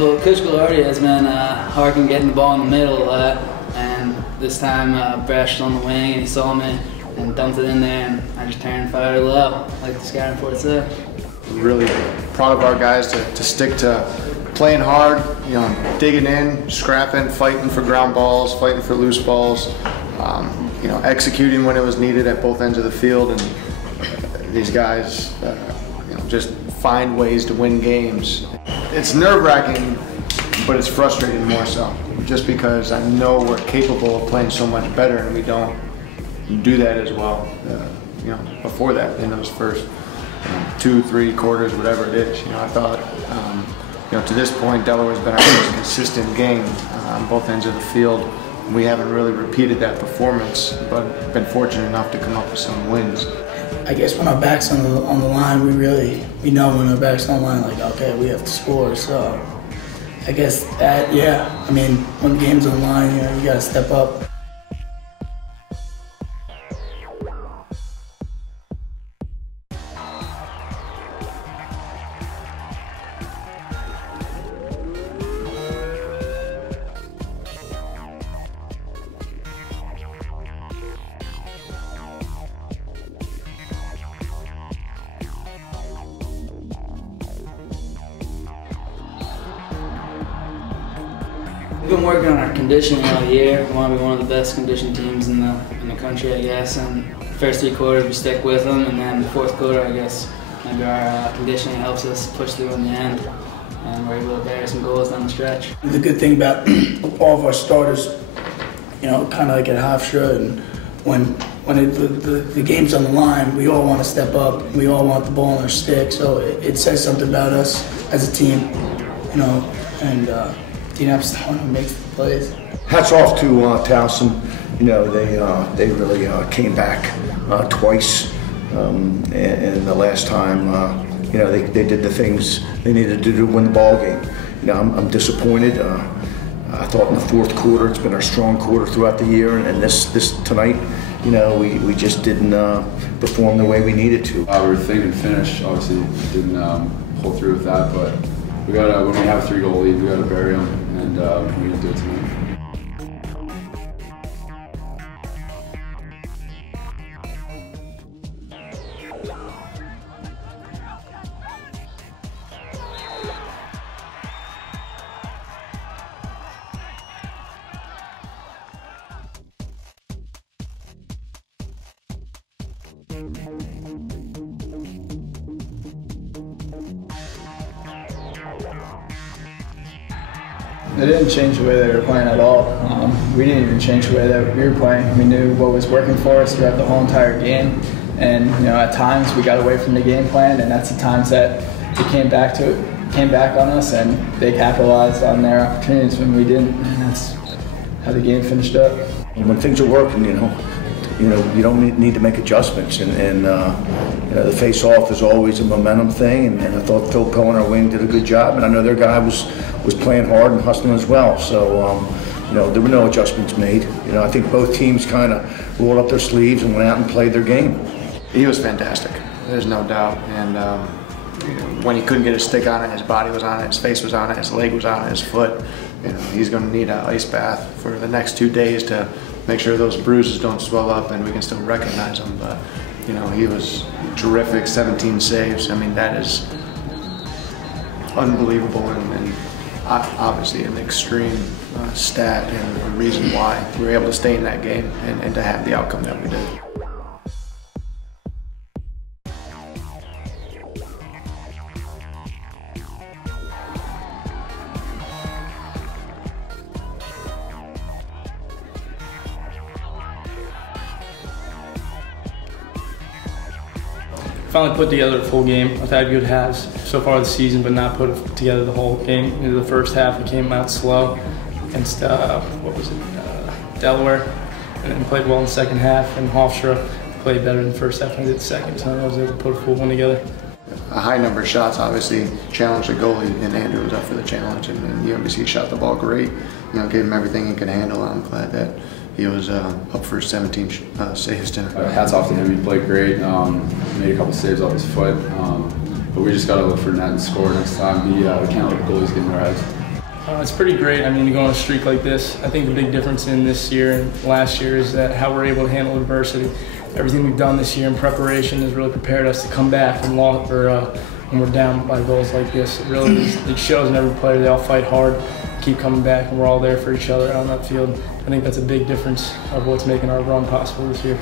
Well, Coach Gallardi has been harking getting the ball in the middle, and this time Brash was on the wing and he saw me and dumped it in there, and I just turned and fired it low, like the scouting report said. Really proud of our guys to stick to playing hard, you know, digging in, scrapping, fighting for ground balls, fighting for loose balls, you know, executing when it was needed at both ends of the field, and these guys, you know, just find ways to win games. It's nerve-wracking, but it's frustrating more so, just because I know we're capable of playing so much better, and we don't do that as well. You know, before that, in those first 2-3 quarters, whatever it is, you know, I thought, you know, to this point, Delaware's been our most consistent game on both ends of the field. We haven't really repeated that performance, but been fortunate enough to come up with some wins. I guess when our back's on the line, we know when our back's on the line, like, okay, we have to score. So I guess that, yeah, I mean, when the game's on the line, you know, you got to step up. We've been working on our conditioning all year. We want to be one of the best conditioned teams in the country, I guess. And first 3 quarters we stick with them, and then the 4th quarter, I guess, maybe our conditioning helps us push through in the end, and we're able to bury some goals down the stretch. The good thing about all of our starters, you know, kind of like at Hofstra, and when the game's on the line, we all want to step up. We all want the ball in our stick, so it says something about us as a team, you know, and Dean's the one who makes the plays. Hats off to Towson. You know, they really came back twice, and the last time, you know, they did the things they needed to do to win the ball game. You know, I'm disappointed. I thought in the 4th quarter, it's been our strong quarter throughout the year, and this tonight, you know, we just didn't perform the way we needed to. We were thinking finish, obviously didn't pull through with that, but we gotta, when we have a 3-goal lead, we gotta bury them, and we didn't do it tonight. It didn't change the way they were playing at all. We didn't even change the way that we were playing. We knew what was working for us throughout the whole entire game, and you know, at times we got away from the game plan, and that's the times that they came back on us, and they capitalized on their opportunities when we didn't, and that's how the game finished up. When things are working, you know, you don't need to make adjustments, and you know, the face-off is always a momentum thing, and I thought Phil Poe on our wing did a good job, and I know their guy was playing hard and hustling as well. So you know, there were no adjustments made. You know, I think both teams kind of rolled up their sleeves and went out and played their game. He was fantastic, there's no doubt, and you know, when he couldn't get his stick on it, his body was on it, his face was on it, his leg was on it, his foot. You know, he's going to need an ice bath for the next 2 days to make sure those bruises don't swell up and we can still recognize them. But you know, he was terrific, 17 saves. I mean, that is unbelievable, and obviously an extreme stat, and a reason why we were able to stay in that game and to have the outcome that we did. Finally put together a full game. I've had good halves so far this season, but not put together the whole game. In the first half, we came out slow against Delaware, and then played well in the second half. And Hofstra played better in the first half than I did the second, so I was able to put a full one together. A high number of shots obviously challenged the goalie, and Andrew was up for the challenge, and UMBC shot the ball great. You know, gave him everything he could handle. I'm glad that he was up for 17 saves tonight. Hats off to him, he played great, made a couple saves off his foot, but we just got to look for net and score next time. We can't let the goalies get in our heads. It's pretty great. I mean, to go on a streak like this, I think the big difference in this year and last year is that how we're able to handle adversity. Everything we've done this year in preparation has really prepared us to come back and when we're down by goals like this. It really it shows in every player. They all fight hard, keep coming back, and we're all there for each other on that field. I think that's a big difference of what's making our run possible this year.